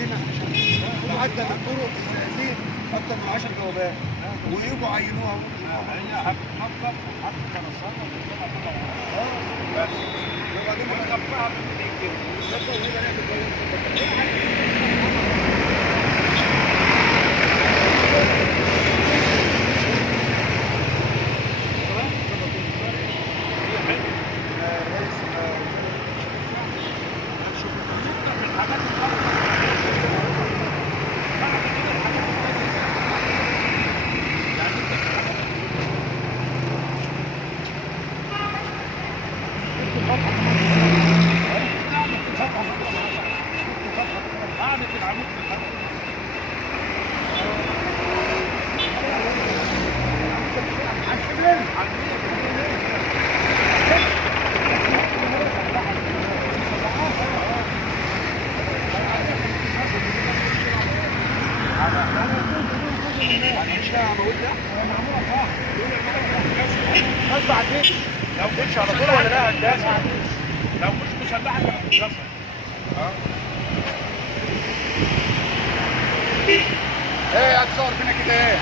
عندنا معدل الطرق في الزقازيق اكتر من 10 بوابات ويجوا عينوها هي هتتنظف وحط خرسانه وتطلع كده بس وبعدين ونقطعها ب 200 جنيه. لو مش على طول ولا لا هندسه لو مش مسلحه تبقى هندسه. ايه هتصور فينا كده ايه؟